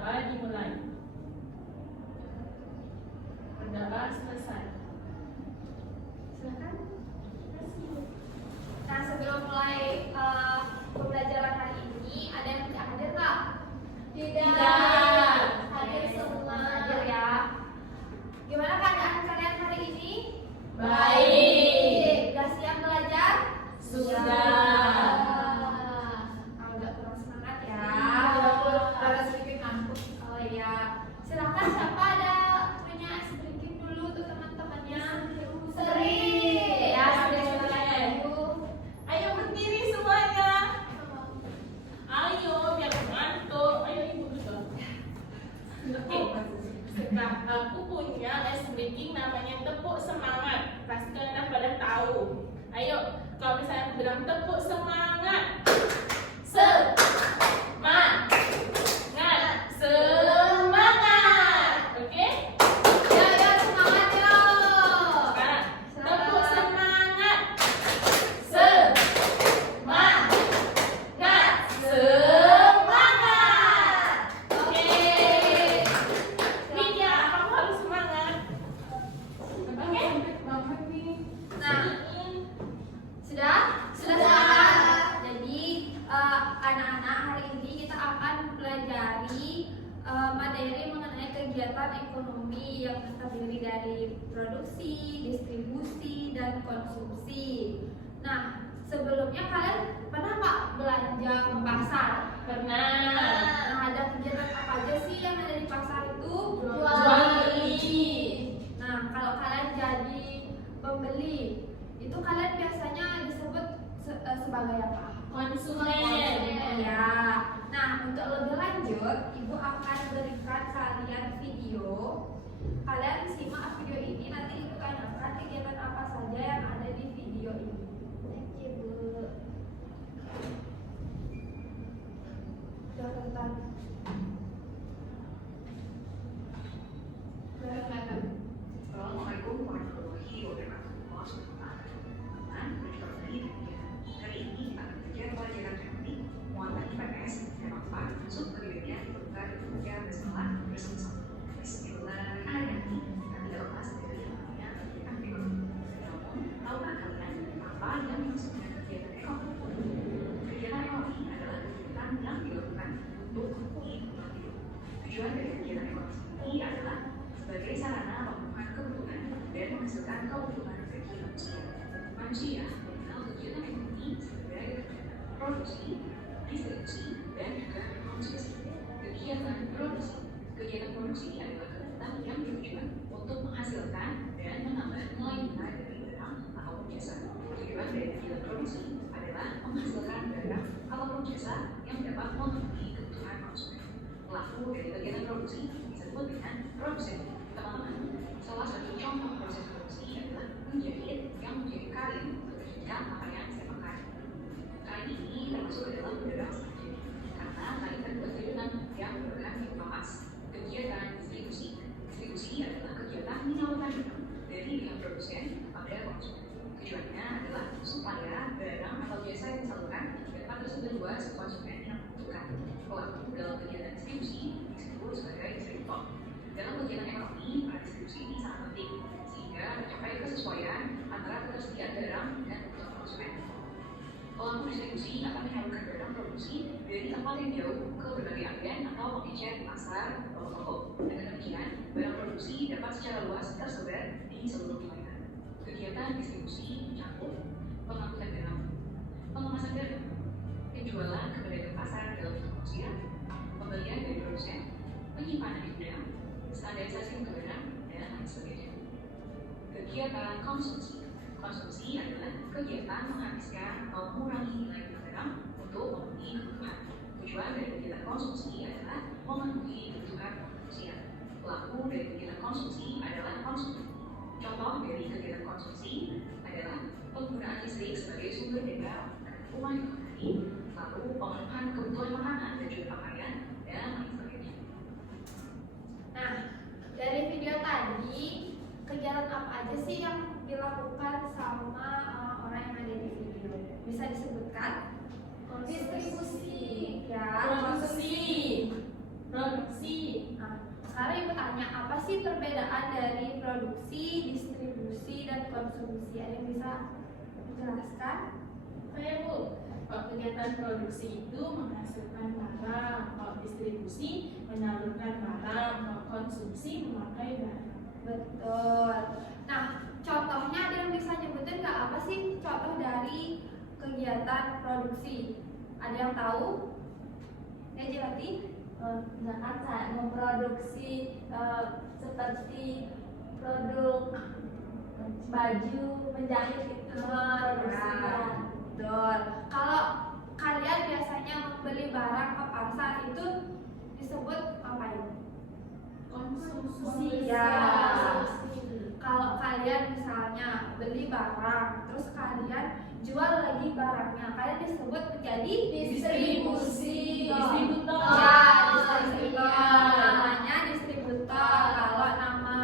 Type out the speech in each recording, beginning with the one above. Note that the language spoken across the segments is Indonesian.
dapat dimulai. Berdoa selesai. Silakan. Nah, sebelum mulai pembelajaran hari ini, ada yang tidak hadir nggak? Tidak. Hadir semua. Hadir ya. Gimana keadaan kalian hari ini? Baik. Sudah siap belajar? Sudah. Agak kurang semangat ya. Ada sedikit ngantuk. Oh iya. Silakan, siapa ada punya es sedikit dulu tuh teman-temannya? Seri. Ya, sudah selesai. Ayo berdiri semuanya. Ayo biar ngantuk. Ayo ibu dulu. Oke. Aku punya es baking namanya tepuk semangat. Pasti kalian pada tahu. Ayo, kalau misalnya aku bilang tepuk semangat. Semangat. Semangat. Oke? Ya, semangat ya. Sekarang tepuk semangat. Semangat. Semangat. Oke. Widya, kamu harus semangat. Oke? Banget nih. Nah, sudah? Sudah. Jadi, anak-anak, hari ini kita akan pelajari materi mengenai kegiatan ekonomi yang terdiri dari produksi, distribusi, dan konsumsi. Nah, sebelumnya kalian pernah nggak belanja ke pasar? Pernah. Nah, ada kegiatan apa aja sih yang ada di pasar itu? Jual beli. Nah, kalau kalian jadi pembeli, itu kalian biasanya disebut sebagai apa? Konsumen. Ya. Nah, untuk lebih lanjut, Ibu akan berikan kalian video. Kalian simak video ini, nanti Ibu tanyakan kegiatan apa saja yang ada di video ini. Thank you, Bu. Silakan. Assalamualaikum warahmatullahi wabarakatuh. Berjumpa lagi dengan kita. Kali ini kita akan belajar pelajaran teknik muatan IPS dan apa masuk ke bagian bertukar kerja bersalah bersama-sama. Bismillahirrahmanirrahim. Kami lepas dari namanya kegiatan ekonomi. Namun, tahukah kalian apa yang maksudnya kegiatan ekonomi? Kegiatan ekonomi adalah kegiatan yang dilakukan untuk memenuhi kebutuhan hidup. Tujuan dari kegiatan ekonomi ini adalah sebagai sarana memenuhi kebutuhan dan menghasilkan keuntungan bagi manusia. Manusia mengenal kegiatan ekonomi sebagai produksi, distribusi, dan juga konsumsi. Kegiatan produksi. Kegiatan produksi adalah kegiatan yang bertujuan untuk menghasilkan dan menambah nilai tukar dari barang ataupun jasa. Tujuan dari kegiatan produksi adalah menghasilkan barang ataupun jasa yang dapat memenuhi kebutuhan konsumen. Pelaku dari kegiatan produksi disebut dengan produsen. Teman-teman, salah satu contoh proses produksi adalah menjahit yang menjadi kain untuk terhadap pakaian siapa kain. Kain ini termasuk ke dalam barang saja, karena kain terbuat dari benang yang berbahan biomass. Kegiatan distribusi. Distribusi adalah kegiatan menyalurkan barang dari pihak produsen kepada konsumen. Tujuannya adalah supaya barang atau jasa yang disalurkan dapat tersebar luas ke konsumen yang membutuhkan. Pelaku dalam kegiatan distribusi disebut sebagai distributor. Dalam kegiatan ekonomi, distribusi ini sangat penting sehingga mencapai kesesuaian antara ketersediaan barang dan kebutuhan konsumen. Pelaku distribusi akan menyalurkan barang produksi dari tempat yang jauh ke berbagai agen atau pengecer di pasar atau toko. Dengan demikian, barang produksi dapat secara luas tersebar di seluruh wilayah. Kegiatan distribusi mencakup pengangkutan barang, pengemasan barang, penjualan ke pedagang pasar dalam bentuk manusia, pembelian dari produsen, penyimpanan di gudang, standarisasi untuk barang, dan lain sebagainya. Kegiatan konsumsi. Konsumsi adalah kegiatan menghabiskan atau mengurangi nilai barang untuk memenuhi kebutuhan. Tujuan dari kegiatan konsumsi adalah memenuhi kebutuhan manusia. Pelaku dari kegiatan konsumsi adalah konsumen. Contoh dari kegiatan konsumsi adalah penggunaan listrik sebagai sumber daya rumah ekonomi, lalu pemenuhan kebutuhan makanan dan juga pakaian, dan lain sebagainya. Nah, dari video tadi, kegiatan apa aja sih yang dilakukan sama orang yang ada di video? Bisa disebutkan? Distribusi, ya. Produksi. produksi. Nah, sekarang ibu tanya, apa sih perbedaan dari produksi, distribusi, dan konsumsi? Ada yang bisa menjelaskan? Saya Bu, kalau kegiatan produksi itu menghasilkan barang, kalau distribusi menyalurkan barang, kalau konsumsi memakai barang. Betul. Nah, contohnya ada yang bisa nyebutin nggak apa sih contoh dari kegiatan produksi? Ada yang tahu? Ya, Jelati? Misalkan saya memproduksi seperti produk baju menjahit itu produksikan. Betul. Kalau kalian biasanya membeli barang ke pasar itu disebut apa ya? Konsumsi. Ya. Kalau kalian misalnya beli barang, terus kalian jual lagi barangnya, kalian disebut menjadi distribusi. Distributor. Ya, distributor. Namanya distributor. Kalau nama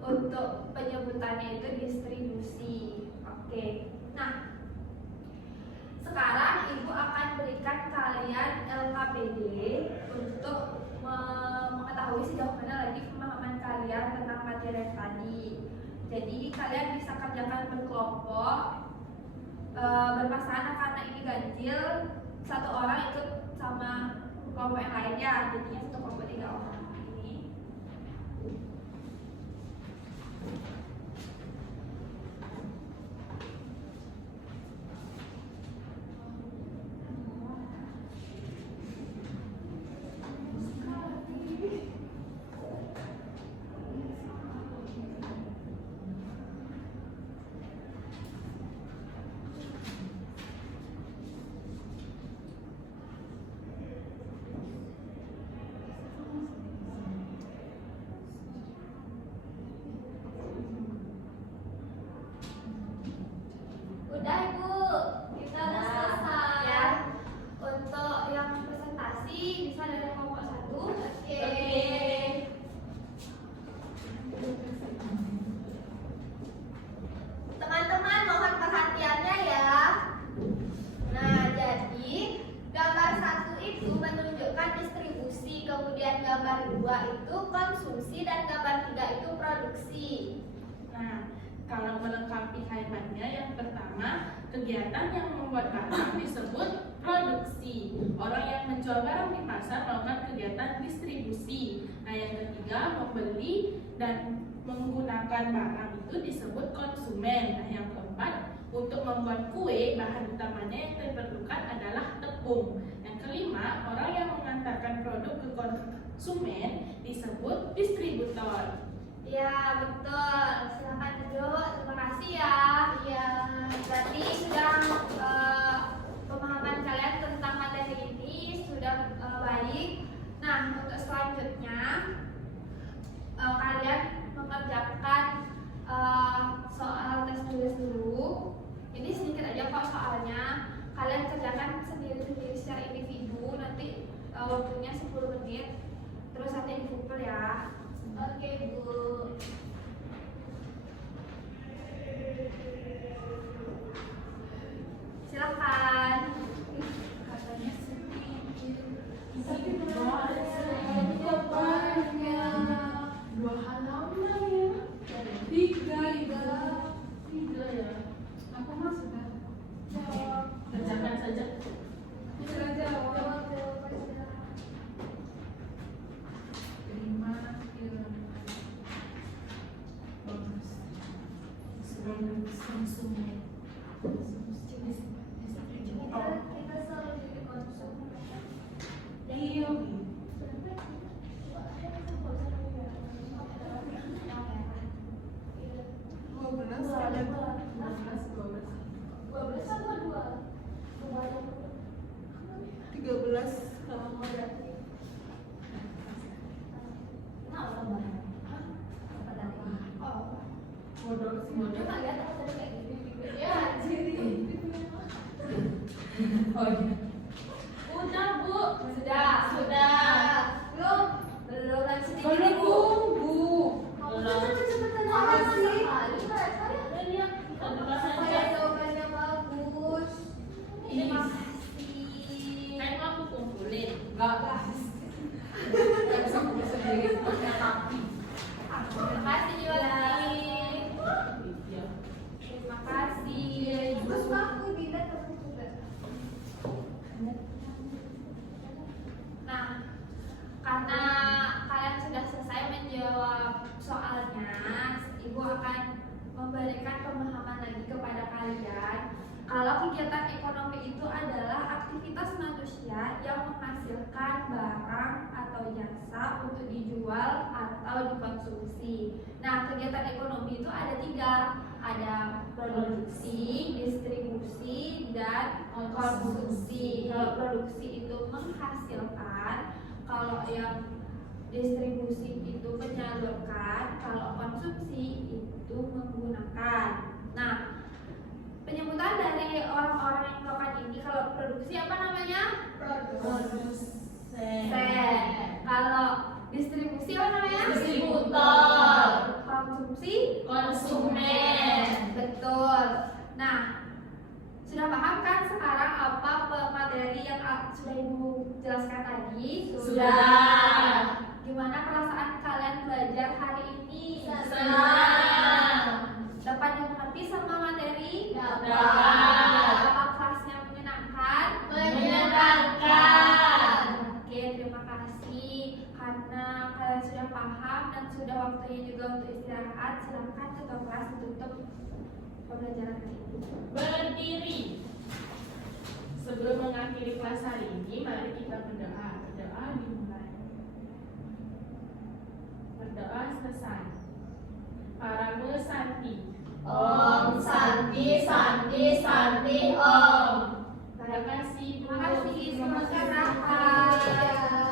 untuk penyebutannya itu distribusi. Oke. Nah, sekarang ibu akan berikan kalian LKPD untuk mengetahui sejauh mana lagi pemahaman kalian tentang materi yang tadi. Jadi kalian bisa kerjakan berkelompok, berpasangan karena ini ganjil, satu orang ikut sama kelompok yang lainnya, jadinya satu kelompok 3 orang. Ini. Udah Ibu, kita udah selesai. Ya. Untuk yang presentasi bisa dari kelompok 1. Oke. Teman-teman mohon perhatiannya ya. Nah, jadi gambar 1 itu menunjukkan distribusi, kemudian gambar 2 itu konsumsi, dan gambar 3 itu produksi. Nah, kalau melengkapi haimannya, yang pertama, kegiatan yang membuat barang disebut produksi. Orang yang menjual barang di pasar melakukan kegiatan distribusi. Nah, yang ketiga, membeli dan menggunakan barang itu disebut konsumen. Nah, yang keempat, untuk membuat kue, bahan utamanya yang diperlukan adalah tepung. Yang kelima, orang yang mengantarkan produk ke konsumen disebut distributor. Ya, betul. Silakan duduk. Terima kasih ya. Iya. Berarti sudah pemahaman kalian tentang materi ini sudah baik. Nah, untuk selanjutnya kalian mengerjakan soal tes tulis dulu. Ini sedikit aja kok soalnya. Kalian kerjakan sendiri-sendiri secara individu. Nanti waktunya 10 menit. Terus nanti dikumpul ya. Oke Bu. Silakan. Katanya sedikit. Dua halaman ya. Tiga ya. Aku mah sudah jawab. Kerjakan saja. Sudah jawab. Terima kasih. Bagus. Konsumen. Kita selalu jadi konsum. Iya. Oh iya. Udah Bu. Sudah. Belum. Belum lagi sedikit. Belum, Bu. Cepetan Apa apa sih? sih? Dan yang kedua Saya saja. jawabannya bagus. Ini Terima kasih. kan mau aku kumpulin. Enggak. Kalau kegiatan ekonomi itu adalah aktivitas manusia yang menghasilkan barang atau jasa untuk dijual atau dikonsumsi. Nah, kegiatan ekonomi itu ada 3, ada produksi, distribusi, dan konsumsi. Kalau produksi itu menghasilkan, kalau yang distribusi itu menyalurkan, kalau konsumsi itu menggunakan. Nah, penyebutan dari orang-orang yang melakukan ini, kalau produksi apa namanya? Produsen. Kalau distribusi apa namanya? Distributor. Konsumsi? Konsumen. Betul. Nah, sudah paham kan sekarang apa materi yang sudah Ibu jelaskan tadi? Sudah. Gimana perasaan kalian belajar hari ini? Senang. Dapat dimengerti sama materi? Dapat. Apa kelasnya menyenangkan? Menyenangkan. Oke, terima kasih karena kalian sudah paham dan sudah waktunya juga untuk istirahat. Silakan ketua kelas tutup pembelajaran hari ini. Berdiri. Sebelum mengakhiri kelas hari ini, mari kita berdoa. Berdoa dimulai. Berdoa selesai. Parame Santi. Om Santi Santi Santi Om. Terima kasih. Terima kasih. Terima Semoga kasih. berkah.